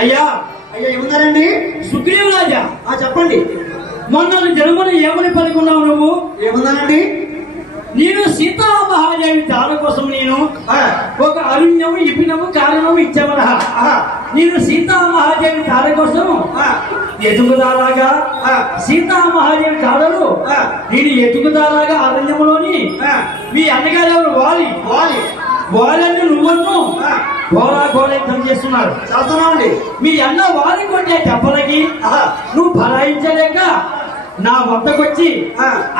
అయ్యా అయ్యా ఏమన్నారండి? సుగ్రీవ రాజా చెప్పండి. మొన్న జన్మను ఏమని పలుకున్నావు నువ్వు? ఏమన్నానండి? నేను సీతామహాదేవి దాని కోసం నేను ఒక అరుణ్యము ఇపినము కారణము ఇచ్చామరా. నేను సీతామహాదేవి దాని కోసం ఎదుగుదాలాగా సీతామహాదేవి దాడలు నేను ఎదుగుదాలాగా అరణ్యములోని మీ అన్నగారు ఎవరు వాళ్ళని నువ్వును ఘోరాఘోరం చేస్తున్నారు. చేస్తున్నామండి. మీ అన్న వారి కొట్టే దెబ్బలకి నువ్వు భరాయించలేక నా వద్దకొచ్చి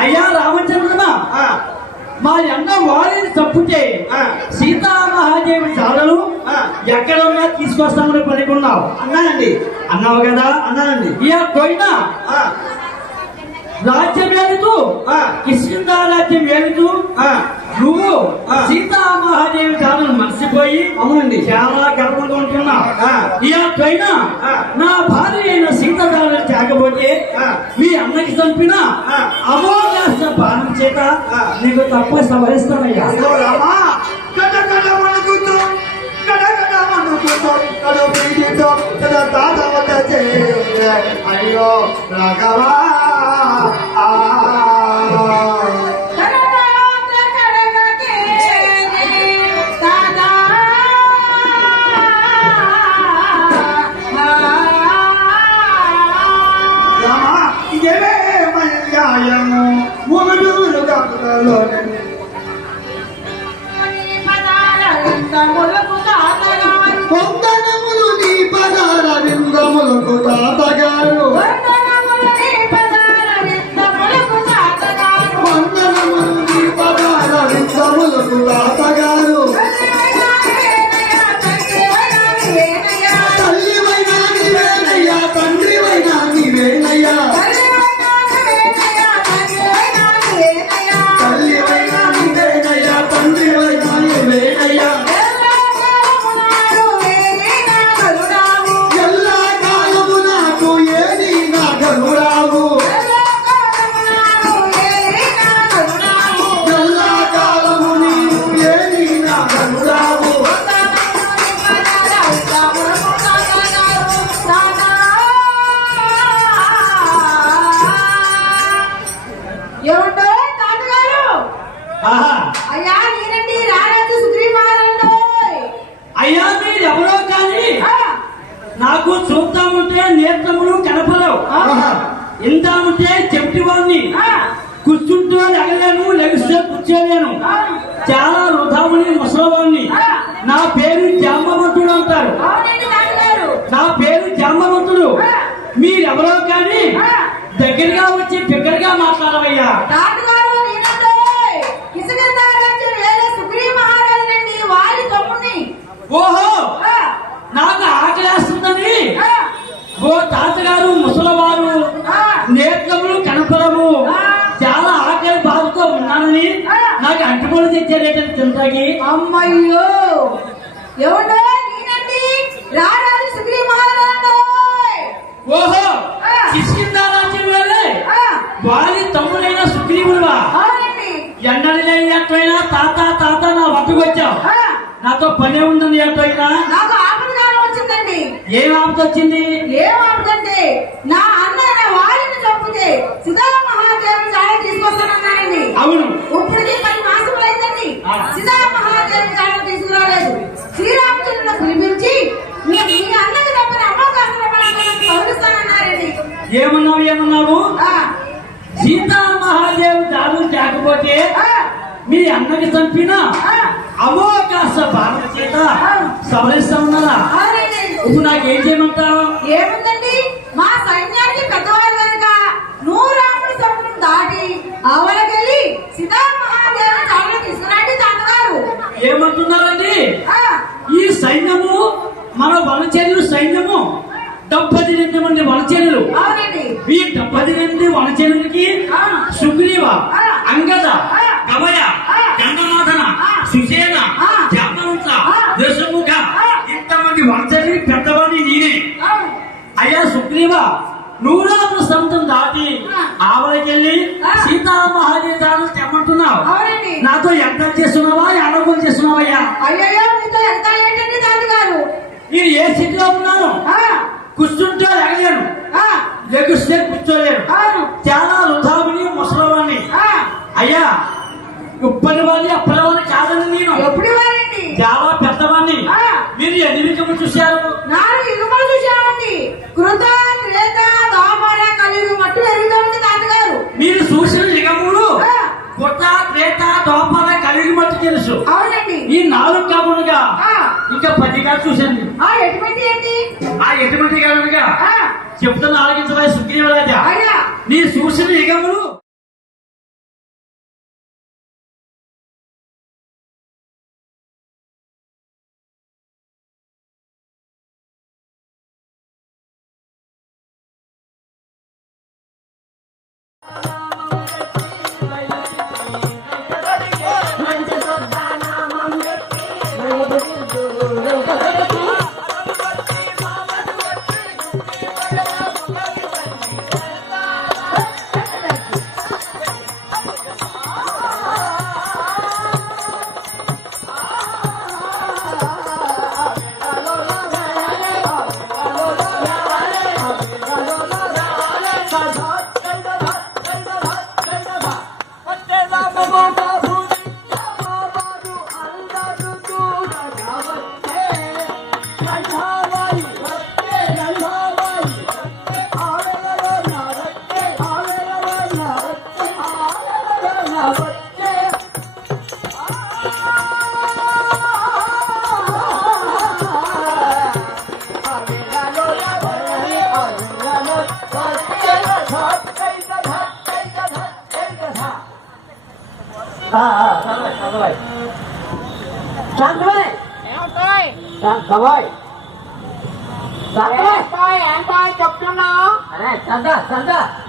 అయ్యా రామచంద్రమా మా అన్న వారిని తప్పుతే సీతామహాదేవి చాలలు ఎక్కడ ఉన్నా తీసుకొస్తామని పలుకున్నావు. అన్నానండి. అన్నావు కదా? అన్నానండి. ఇక పోయినా రాజ్యం ఏలుతూ కిష్కిందా రాజ్యం ఏలుతూ నువ్వు సీతామహాదేవి చాలను మర్చిపోయి అవునండి చాలా గర్వంగా ఉంటున్నావు. ఇక పోయినా నా భార్య అయిన సీత చాలను తేకపోతే మీ అన్నకి చంపిన అమోఘాస్త బాణం చేత నీకు తప్ప సవరిస్తానయ్యా. అయ్యో రాఘవా వందనములు నీ పదార విందములకు తాతగారు వందనములు నీ పదార విందములకు తాతగారు తల్లివైనా నీవేనయ్యా తండ్రివైనా నీవేనయ్యా తల్లివైనా నీవేనయ్యా తండ్రివైనా నీవేనయ్యా ఎల్లా కాలము నాకు ఏది నా గనురావు ఎల్లా కాలము నీవు ఏది నా గనురావు ఏమంటో తాతగారు? అయ్యా నేనండి రారాజు సుగ్రీవాలండి. అయ్యా మీరు ఎవరో కానీ నాకు చూద్దాముంటే నేత్రములు కనపడవు, ఇందాముంటే చెవిటి వాడిని, కూర్చుంటూ ఎగలేను లెగిస్తే కూర్చోలేను, చాలా వృధాముని ముసలవాడిని. నా పేరు జాంబవంతుడు అంటారు. నా పేరు జాంబవంతుడు. మీరెవరో కానీ దగ్గరగా వచ్చి బిగ్గరగా మాట్లాడవయ్యా. తాతగారు నేనండి కిష్కిందా రాజ్యం ఏలే సుగ్రీవ మహారాజునండి, వారి తమ్ముడిని. ఓహో నాకు ఆకలేస్తుందని ఓ తాతగారు ముసలవారు నేత్రములు కనపడవు, చాలా ఆకలి బాధతో ఉన్నానని నాకు అంటుపడి తెచ్చారేటని తింటాకి. అమ్మయ్యో ఏమండో నేనండి రారాజు సుగ్రీవ మహారాజు. ఓహో కిష్కిందా రాజ్యం వెళ్ళే వారి తమ్ముడైన సుగ్రీవుడువా? ఎండలైన ఎట్లయినా తాత తాత నా వద్దకు వచ్చావు, నాతో పనే ఉందని ఎట్లయినా నాకు ఆపదకాలం వచ్చిందండి. ఏం ఆపద వచ్చింది? ఏం ఆపదంటే నా అన్న వారిని చంపితే సీతామహాదేవి చాలా తీసుకొస్తానన్నారండి. అవును ఇప్పటికి 10 మాసములు అయిందండి, సీతామహాదేవి చాలా తీసుకురాలేదు. శ్రీరామచంద్రుడు పిలిపించి మీ అన్నకి తప్పని అమ్మకాస్తుల పలుకుస్తానన్నారండి. ఏమన్నావు? సీతామహాదేవి దారులు తేకపోతే మీ అన్నకి చంపిన అమోకాశ భారత చేత సవరిస్తా ఉన్నారా? ఇప్పుడు నాకేం చేయమంటావు? ఏముందండి మా సైన్యానికి పెద్దవారు కనుక 100 రాముల సముద్రం దాటి ఆవలకెళ్ళి సీతామహాదేవి చాలా తీసుకురండి తాతగారు. ఏమంటున్నారండి? ఈ సైన్యము మన వనచర్యులు సైన్యము 78 మంది వనచర్యులు. ఈ 78 వనచర్యులకి సుగ్రీవ, అంగద, కవయ, గంగనాథన, సుసేన, జాంబవంత, దశముఖ ఇంతమంది వనచర్యులు పెద్దవాడిని నేనే. అయ్యా సుగ్రీవ, 100 రాముల సముద్రం దాటి ఆవలకెళ్ళి సీతామహాదేవి దాడులు తెమ్మంటున్నావు. నాతో యుద్ధం చేస్తున్నావా, యాడవులు చేస్తున్నావయ్యా? అయ్యో మీతో ఎంత ఏంటండి తాతగారు? నేను ఏ స్థితిలో ఉన్నాను? కూర్చుంటే లేగలేను, ఆ, లెగుస్తే కూర్చోలేను, అవును. చాలా వృధావిని ముసలవాణ్ణి. ఆ, అయ్యా ఉప్పని వాణి అప్పని వాణి కాదని నేను ఎప్పుడు వారండి? చాలా పెద్దవాణ్ణి. ఆ. మీరు ఎన్ని విధములు చూశారు? 4 యుగములు చూశామండి. కృత, త్రేత, ద్వాపర, కలియుగం మట్టు ఎరుగుతుంది తాతగారు. మీరు చూసిన యుగములు ఆ, కొత్త త్రేత దోపర కలిగి మట్టి తెలుసు. అవునండి. ఈ 4 కాములుగా ఆ, ఇంకా 10గా చూశాను. ఆ, ఎటువంటి ఏంటి? ఆ ఎటువంటి కారణంగా ఆ, చెప్తున్న ఆలకించలే సుగ్రీవరాజా, అయ్యా, నీ చూసిన యుగములు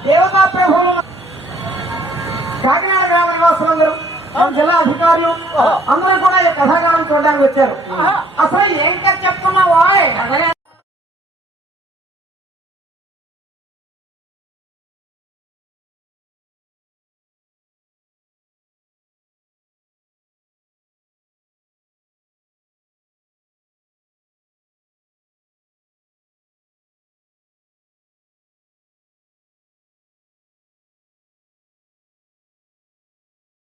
దేవతా ప్రభువులు కాకినాడ గ్రామ నివాసులందరూ మన జిల్లా అధికారులు అందరూ కూడా ఈ కథాగానం చూడడానికి వచ్చారు. అసలు ఏం కథ చెప్తున్నావా?